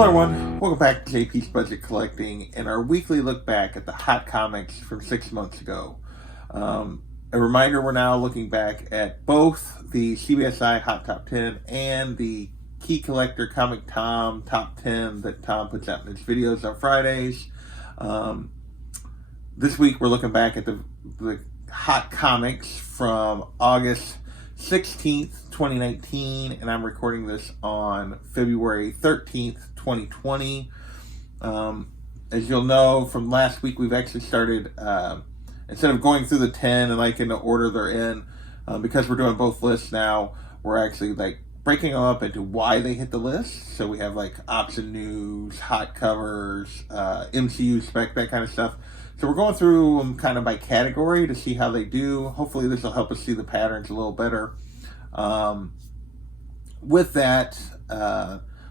Hello everyone, welcome back to JP's Budget Collecting and our weekly look back at the hot comics from 6 months ago. A reminder, we're now looking back at both the CBSI Hot Top 10 and the Key Collector Comic Tom Top 10 that Tom puts out in his videos on Fridays. This week we're looking back at the hot comics from August 16th, 2019, and I'm recording this on February 13th, 2020. As you'll know from last week, we've actually started, instead of going through the 10 and like in the order they're in, because we're doing both lists now, we're actually like breaking them up into why they hit the list. So we have like option news, hot covers, MCU spec, that kind of stuff. So we're going through them kind of by category to see how they do. Hopefully this will help us see the patterns a little better. With that,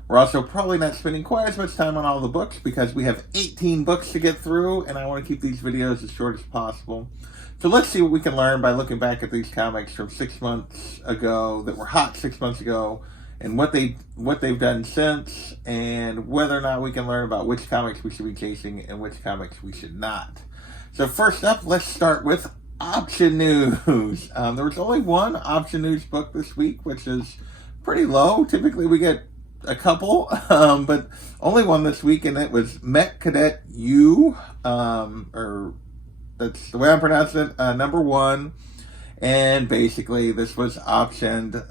we're also probably not spending quite as much time on all the books because we have 18 books to get through, and I want to keep these videos as short as possible. So let's see what we can learn by looking back at these comics from 6 months ago that were hot 6 months ago, and what they've done since, and whether or not we can learn about which comics we should be chasing and which comics we should not. So first up, let's start with option news. There was only one option news book this week, which is pretty low. Typically we get a couple, but only one this week, and it was Mech Cadet U, or that's the way I'm pronouncing it, number 1. And basically this was optioned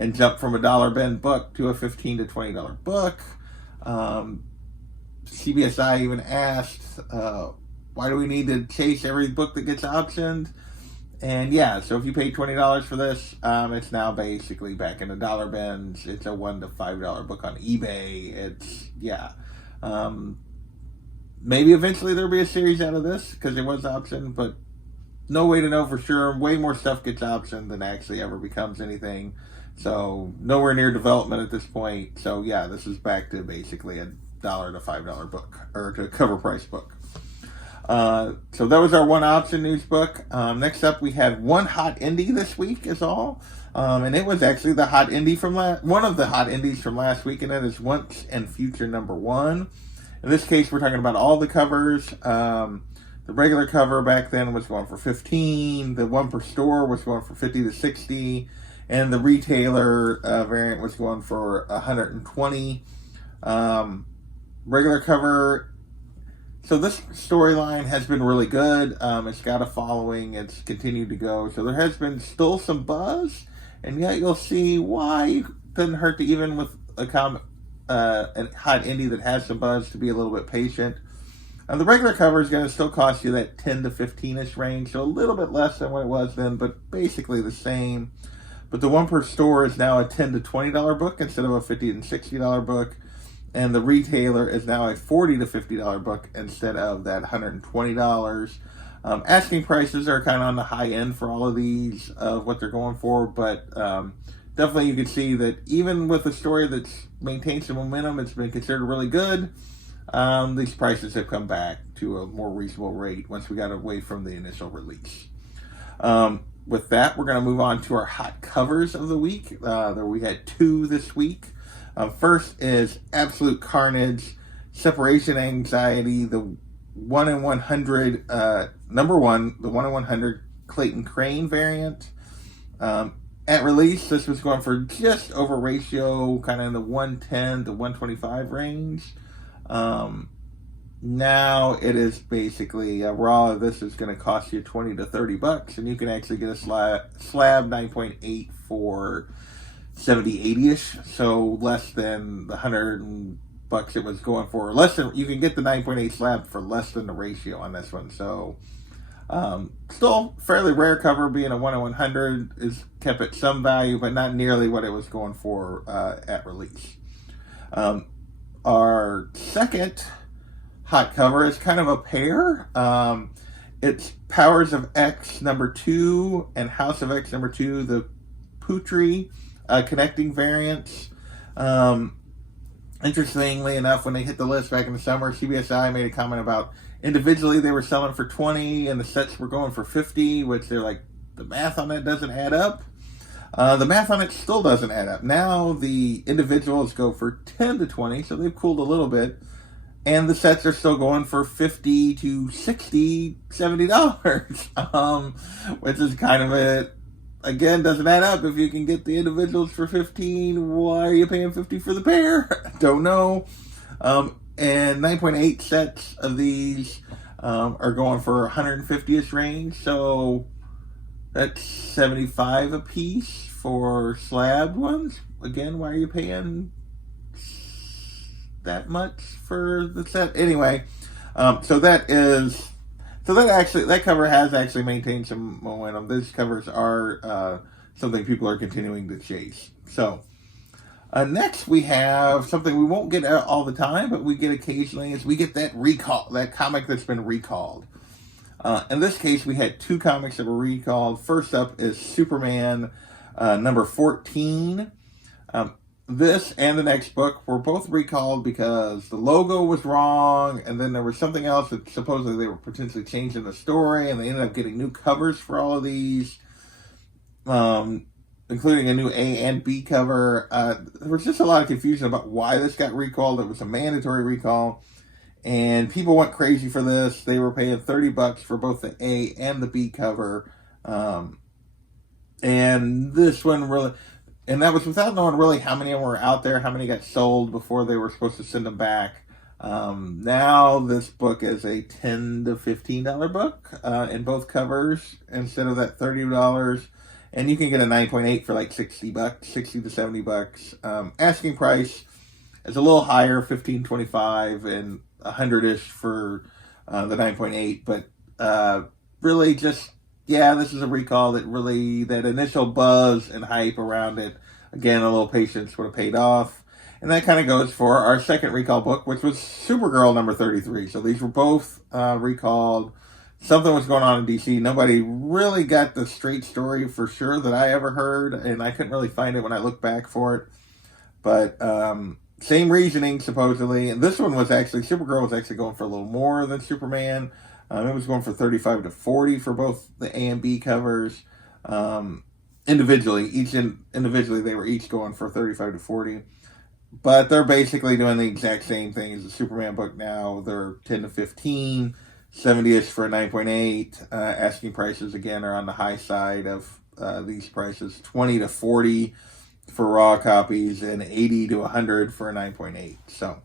and jumped from a $1 bin book to a $15 to $20 book. CBSI even asked, why do we need to chase every book that gets optioned? And yeah, so if you pay $20 for this, it's now basically back in the $1 bins. It's a $1 to $5 book on eBay. It's, yeah. Maybe eventually there'll be a series out of this because it was optioned, but no way to know for sure. Way more stuff gets optioned than actually ever becomes anything. So nowhere near development at this point. So yeah, this is back to basically a $1 to $5 book, or to cover price book. So that was our one option news book. Next up, we had one hot indie this week is all. And it was actually the hot indie from one of the hot indies from last week, and that is Once and Future number 1. In this case, we're talking about all the covers. The regular cover back then was going for $15. The one per store was going for $50 to $60. And the retailer variant was going for $120. Regular cover. So this storyline has been really good. It's got a following. It's continued to go. So there has been still some buzz. And yet you'll see why it doesn't hurt to, even with a hot indie that has some buzz, to be a little bit patient. The regular cover is going to still cost you that 10 to 15-ish range. So a little bit less than what it was then, but basically the same. But the one per store is now a $10 to $20 book instead of a $50 and $60 book. And the retailer is now a $40 to $50 book instead of that $120. Asking prices are kind of on the high end for all of these of what they're going for. But definitely you can see that even with a story that's maintained some momentum, it's been considered really good. These prices have come back to a more reasonable rate once we got away from the initial release. With that, we're going to move on to our hot covers of the week. We had 2 this week. First is Absolute Carnage, Separation Anxiety, the 1 in 100, number 1, the 1 in 100 Clayton Crane variant. At release, this was going for just over ratio, kind of in the 110 to 125 range. Now it is basically raw. This is going to cost you $20 to $30, and you can actually get a slab 9.8 for $70, $80ish. So less than the $100 it was going for. Less than, you can get the 9.8 slab for less than the ratio on this one. So still fairly rare cover, being a 1 in 100 is kept at some value, but not nearly what it was going for at release. Our second hot cover is kind of a pair. It's Powers of X number 2 and House of X number 2, the Putri connecting variants. Interestingly enough, when they hit the list back in the summer, CBSI made a comment about individually they were selling for $20 and the sets were going for $50, which they're like, the math on that doesn't add up. The math on it still doesn't add up. Now the individuals go for 10 to 20, so they've cooled a little bit. And the sets are still going for $50 to $60, $70, which is kind of it. Again, doesn't add up. If you can get the individuals for 15, why are you paying 50 for the pair? Don't know. And 9.8 sets of these are going for 150ish range, so that's 75 a piece for slabbed ones. Again, why are you paying that much for the set? Anyway, that cover has actually maintained some momentum. These covers are something people are continuing to chase. So next we have something we won't get all the time, but we get occasionally, is we get that comic that's been recalled. In this case, we had two comics that were recalled. First up is Superman number 14. This and the next book were both recalled because the logo was wrong, and then there was something else that supposedly they were potentially changing the story, and they ended up getting new covers for all of these, including a new A and B cover. There was just a lot of confusion about why this got recalled. It was a mandatory recall, and people went crazy for this. They were paying $30 for both the A and the B cover, and this one really... And that was without knowing really how many were out there, how many got sold before they were supposed to send them back. Now this book is a $10 to $15 book in both covers instead of that $30. And you can get a 9.8 for like $60, $60 to $70. Asking price is a little higher, $15.25 and $100-ish for the 9.8. But really just... yeah, this is a recall that initial buzz and hype around it, again, a little patience would have paid off. And that kind of goes for our second recall book, which was Supergirl number 33. So these were both recalled. Something was going on in DC. Nobody really got the straight story for sure that I ever heard, and I couldn't really find it when I looked back for it. But same reasoning, supposedly. And this one was actually, Supergirl was actually going for a little more than Superman. It was going for 35 to 40 for both the A and B covers. Individually, individually they were each going for 35 to 40. But they're basically doing the exact same thing as the Superman book now. They're 10 to 15, 70-ish for a 9.8. Asking prices, again, are on the high side of these prices. 20 to 40 for raw copies and 80 to 100 for a 9.8. So,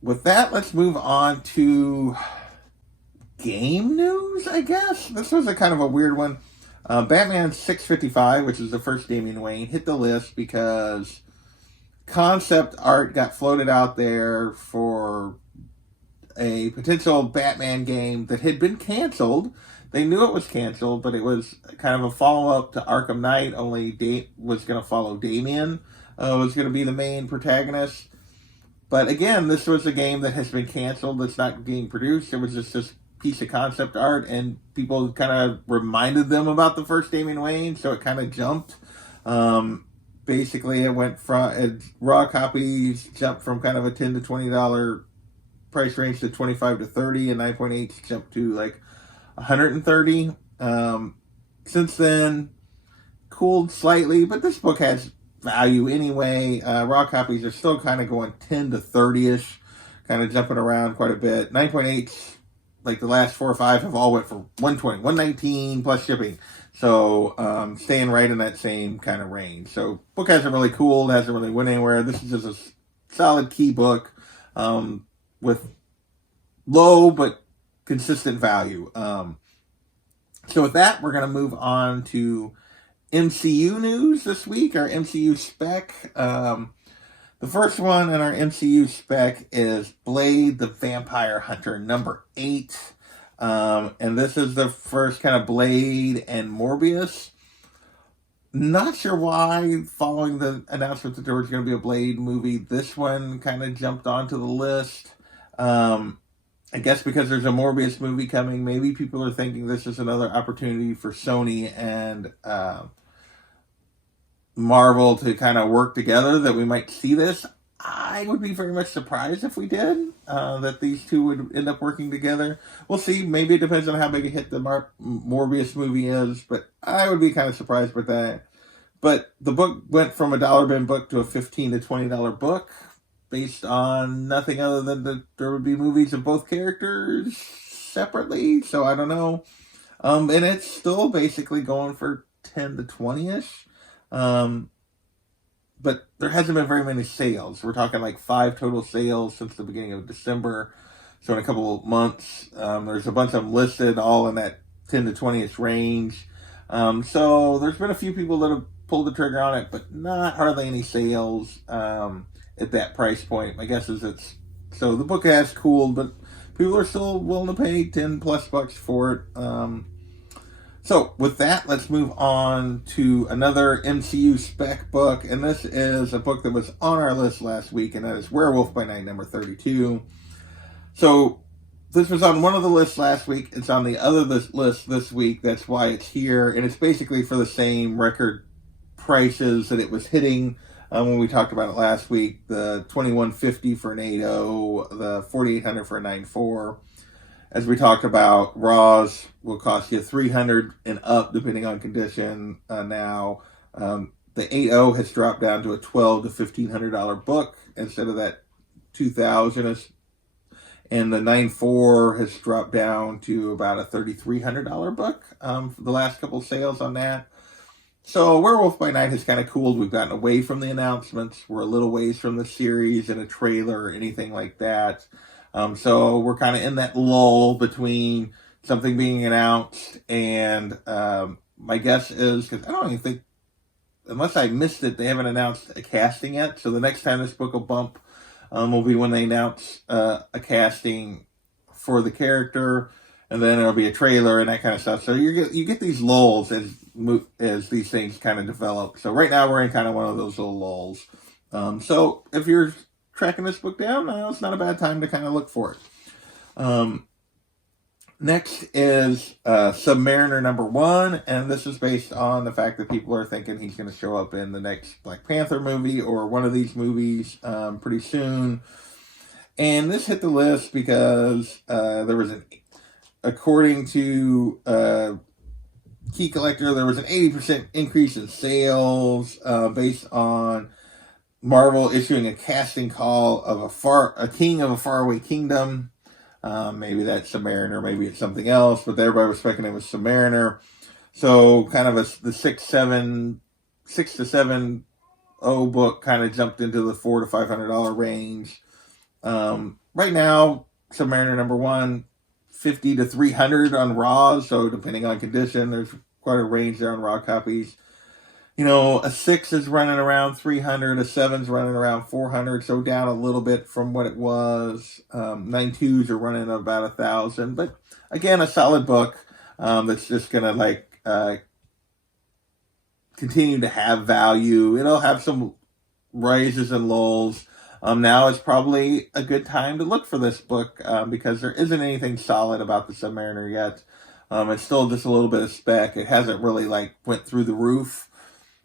with that, let's move on to... game news, I guess. This was a kind of a weird one. Batman 655, which is the first Damian Wayne, hit the list because concept art got floated out there for a potential Batman game that had been canceled. They knew it was canceled, but it was kind of a follow-up to Arkham Knight, only was going to follow Damian, was going to be the main protagonist. But again, this was a game that has been canceled, that's not being produced. It was just this piece of concept art, and people kind of reminded them about the first Damian Wayne, so it kind of jumped. Basically, it went from raw copies jumped from kind of a $10 to $20 price range to 25 to 30, and 9.8 jumped to like 130. Since then, cooled slightly, but this book has value anyway. Raw copies are still kind of going 10 to 30-ish, kind of jumping around quite a bit. 9.8, like the last 4 or 5, have all went for 120, 119 plus shipping. So staying right in that same kind of range. So book hasn't really cooled, hasn't really went anywhere. This is just a solid key book with low but consistent value. So with that, we're going to move on to MCU news this week, our MCU spec. The first one in our MCU spec is Blade the Vampire Hunter number 8. And this is the first kind of Blade and Morbius. Not sure why, following the announcement that there was going to be a Blade movie, this one kind of jumped onto the list. I guess because there's a Morbius movie coming, maybe people are thinking this is another opportunity for Sony and Marvel to kind of work together, that we might see this. I would be very much surprised if we did, that these two would end up working together. We'll see. Maybe it depends on how big a hit the Morbius movie is, but I would be kind of surprised with that. But the book went from a dollar bin book to a $15 to $20 book based on nothing other than that there would be movies of both characters separately. So I don't know. And it's still basically going for 10 to 20-ish. But there hasn't been very many sales. We're talking like 5 total sales since the beginning of December. So in a couple of months, there's a bunch of them listed, all in that 10 to 20-ish range. So there's been a few people that have pulled the trigger on it, but not hardly any sales at that price point. My guess is so the book has cooled, but people are still willing to pay 10 plus bucks for it. So with that, let's move on to another MCU spec book, and this is a book that was on our list last week, and that is Werewolf by Night number 32. So this was on one of the lists last week. It's on the other list this week. That's why it's here, and it's basically for the same record prices that it was hitting when we talked about it last week. The $21.50 for an 8.0, the $4,800 for a 9.4. As we talked about, Raws will cost you $300 and up depending on condition. Now, the 8.0 has dropped down to a $1,200 to $1,500 book instead of that $2,000, and the 9.4 has dropped down to about a $3,300 book for the last couple of sales on that. So Werewolf by Night has kind of cooled. We've gotten away from the announcements. We're a little ways from the series and a trailer or anything like that. So we're kind of in that lull between something being announced and my guess is, because I don't even think, unless I missed it, they haven't announced a casting yet. So the next time this book will bump will be when they announce a casting for the character, and then there'll be a trailer and that kind of stuff. So you get these lulls as these things kind of develop. So right now we're in kind of one of those little lulls. So if you're tracking this book down, it's not a bad time to kind of look for it. Next is Submariner number 1, and this is based on the fact that people are thinking he's going to show up in the next Black Panther movie or one of these movies pretty soon. And this hit the list because there was according to Key Collector, there was an 80% increase in sales based on Marvel issuing a casting call of a king of a faraway kingdom. Maybe that's Submariner, maybe it's something else, but everybody was expecting it was Submariner. So kind of the 6 to 7 book kind of jumped into the $400 to $500 range. Right now, Submariner number 1, $50 to $300 on Raw. So depending on condition, there's quite a range there on Raw copies. You know, a 6 is running around $300, a 7's running around $400, so down a little bit from what it was. 9.2s are running about $1,000, but again, a solid book that's just gonna continue to have value. It'll have some rises and lulls. Now is probably a good time to look for this book because there isn't anything solid about the Submariner yet. It's still just a little bit of spec. It hasn't really went through the roof.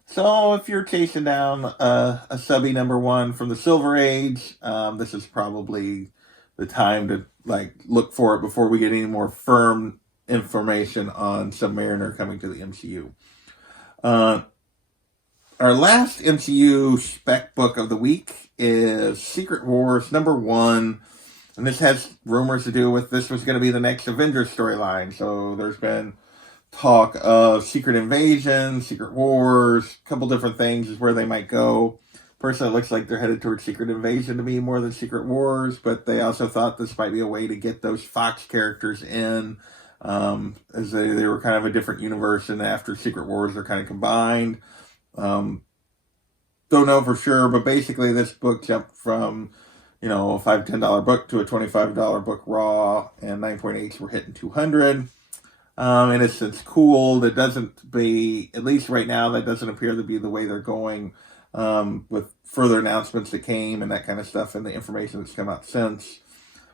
So if you're chasing down a subby number 1 from the Silver Age, this is probably the time to look for it before we get any more firm information on Submariner coming to the MCU. Our last MCU spec book of the week is Secret Wars number 1. And this has rumors to do with this was going to be the next Avengers storyline. So there's been talk of Secret Invasion, Secret Wars, a couple different things is where they might go. Personally, it looks like they're headed towards Secret Invasion to me more than Secret Wars, but they also thought this might be a way to get those Fox characters in, as they were kind of a different universe, and after Secret Wars they're kind of combined. Don't know for sure, but basically this book jumped from a $5 to $10 book to a $25 book Raw, and 9.8s were hitting 200. And it's since cooled. It doesn't be, at least right now, that doesn't appear to be the way they're going with further announcements that came and that kind of stuff and the information that's come out since.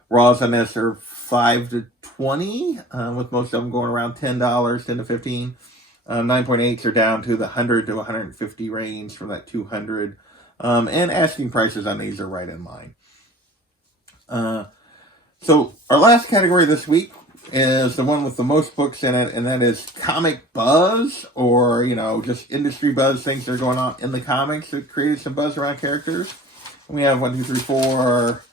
Raws on this are 5 to 20, with most of them going around $10, 10 to 15. 9.8s are down to the 100 to 150 range from that 200. And asking prices on these are right in line. So our last category this week is the one with the most books in it, and that is Comic Buzz, or, just industry buzz, things that are going on in the comics that created some buzz around characters. And we have 1, 2, 3, 4,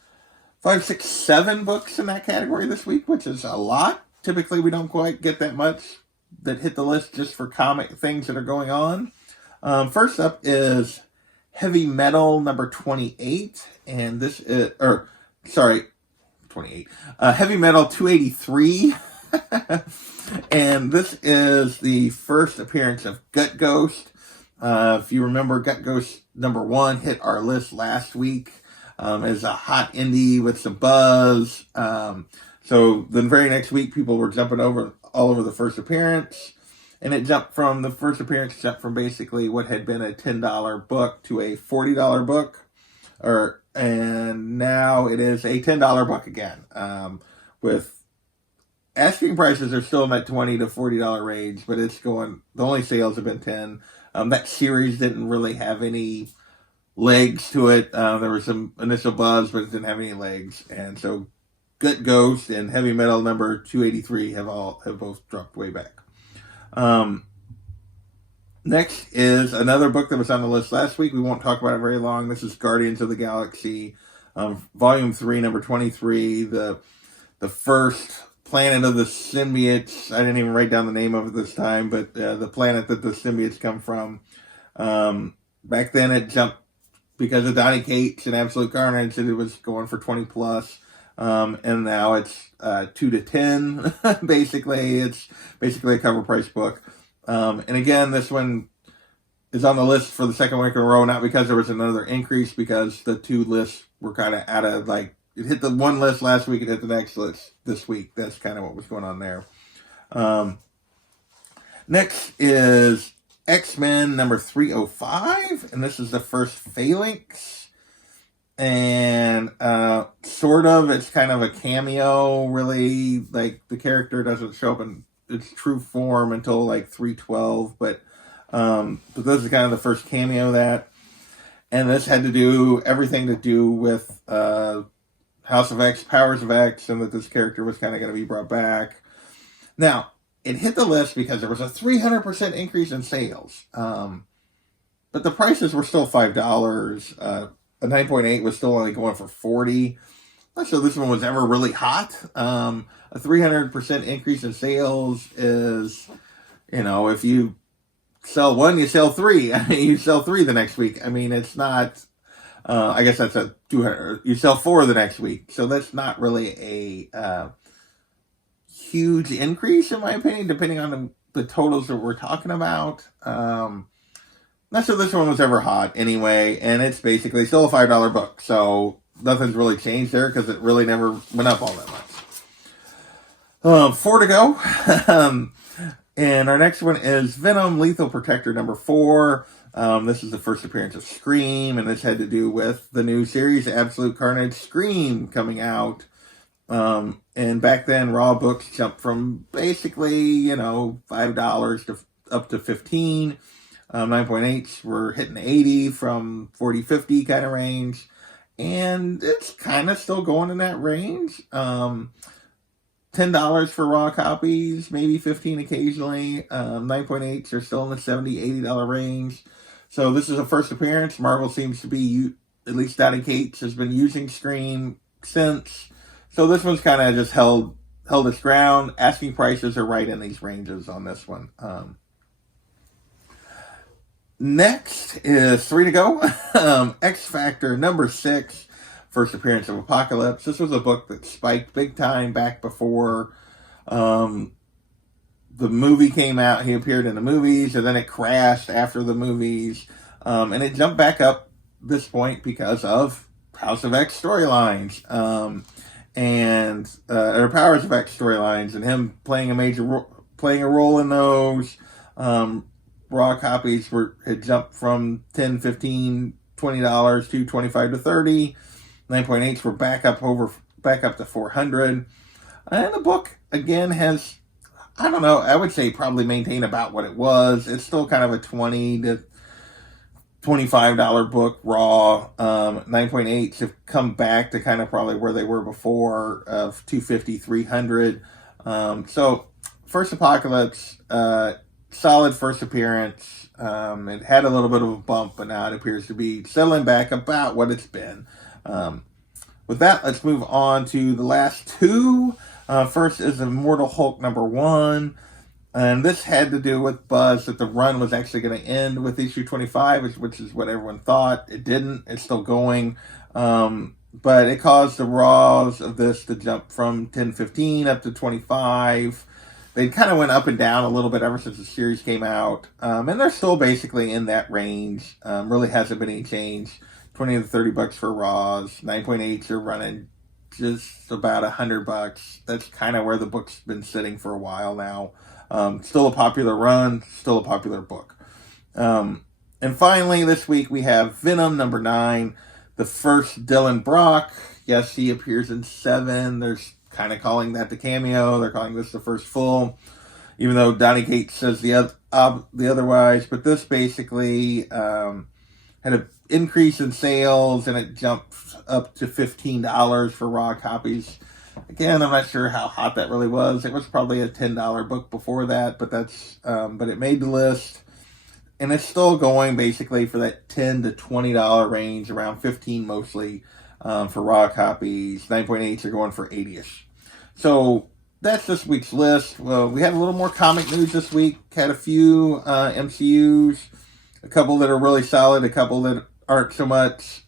5, 6, 7 books in that category this week, which is a lot. Typically, we don't quite get that much that hit the list just for comic things that are going on. First up is Heavy Metal number 28, and this is, 28. Heavy Metal 283. And this is the first appearance of Gut Ghost. If you remember, Gut Ghost number 1 hit our list last week as a hot indie with some buzz. So the very next week, people were jumping all over the first appearance. And the first appearance jumped from basically what had been a $10 book to a $40 book. And now it is a $10 book again. With asking prices are still in that $20 to $40 range, but the only sales have been 10. That series didn't really have any legs to it. There was some initial buzz, but it didn't have any legs. And so Gut Ghost and Heavy Metal number 283 have both dropped way back. Next is another book that was on the list last week. We won't talk about it very long. This is Guardians of the Galaxy, Volume 3, number 23, the first planet of the symbiotes. I didn't even write down the name of it this time, but the planet that the symbiotes come from. Back then it jumped because of Donny Cates and Absolute Carnage, and it was going for 20 plus. And now it's 2 to 10, basically. It's basically a cover price book. And again, this one is on the list for the second week in a row, not because there was another increase, because the two lists were kind of out of, it hit the one list last week, it hit the next list this week. That's kind of what was going on there. Next is XMen number 305, and this is the first Phalanx. And it's kind of a cameo, really. The character doesn't show up in its true form until 312, but this is kind of the first cameo of that. And this had everything to do with House of X, Powers of X, and that this character was kind of going to be brought back. Now, it hit the list because there was a 300% increase in sales. But the prices were still $5. A 9.8 was still only going for $40. Not sure this one was ever really hot. A 300% increase in sales is, if you sell one, you sell three. You sell three the next week. It's not, I guess that's a 200. You sell 4 the next week. So that's not really a huge increase, in my opinion, depending on the totals that we're talking about. Not sure this one was ever hot anyway, and it's basically still a $5 book, so nothing's really changed there because it really never went up all that much. 4 to go. And our next one is Venom Lethal Protector number 4. This is the first appearance of Scream, and this had to do with the new series, Absolute Carnage Scream, coming out. And back then, raw books jumped from basically, $5 to up to $15. 9.8s were hitting 80 from 40, 50 kind of range. And it's kind of still going in that range. $10 for raw copies, maybe 15 occasionally. 9.8s are still in the $70, $80 range. So this is a first appearance. Marvel seems to be, at least Donny Cates has been using Scream since. So this one's kind of just held its ground. Asking prices are right in these ranges on this one. Next is 3 to go. XFactor number 6, first appearance of Apocalypse. This was a book that spiked big time back before the movie came out. He appeared in the movies, and then it crashed after the movies. And it jumped back up this point because of House of X storylines. Or Powers of X storylines, and him playing a role in those. Raw copies had jumped from $10, $15, $20 to $25 to $30. 9.8s were back up to $400. And the book again has, I don't know, I would say probably maintained about what it was. It's still kind of a $20 to $25 book raw. 9.8s have come back to kind of probably where they were before, of $250, $300. So, First Apocalypse, solid first appearance. It had a little bit of a bump, but now it appears to be settling back about what it's been. With that, let's move on to the last two. First is Immortal Hulk #1. And this had to do with buzz that the run was actually going to end with issue 25, which is what everyone thought. It didn't. It's still going. But it caused the raws of this to jump from 10-15 up to 25. They kind of went up and down a little bit ever since the series came out. And they're still basically in that range. Really hasn't been any change. 20 to 30 bucks for raws. 9.8s are running just about $100. That's kind of where the book's been sitting for a while now. Still a popular run, still a popular book. And finally, this week we have Venom #9, the first Dylan Brock. Yes, he appears in 7. They're kind of calling that the cameo. They're calling this the first full, even though Donny Cates says the otherwise. But this basically had an increase in sales, and it jumped up to $15 for raw copies. Again, I'm not sure how hot that really was. It was probably a $10 book before that, but but it made the list, and it's still going basically for that $10 to $20 range, around $15 mostly for raw copies. 9.8s are going for $80ish. So that's this week's list. Well, we had a little more comic news this week. Had a few MCUs, a couple that are really solid, a couple that aren't so much.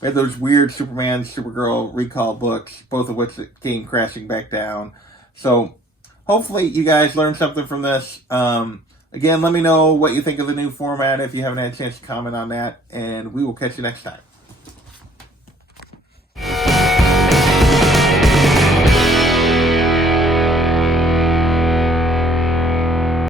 We had those weird Superman, Supergirl recall books, both of which came crashing back down. So hopefully you guys learned something from this. Again, let me know what you think of the new format if you haven't had a chance to comment on that, and we will catch you next time.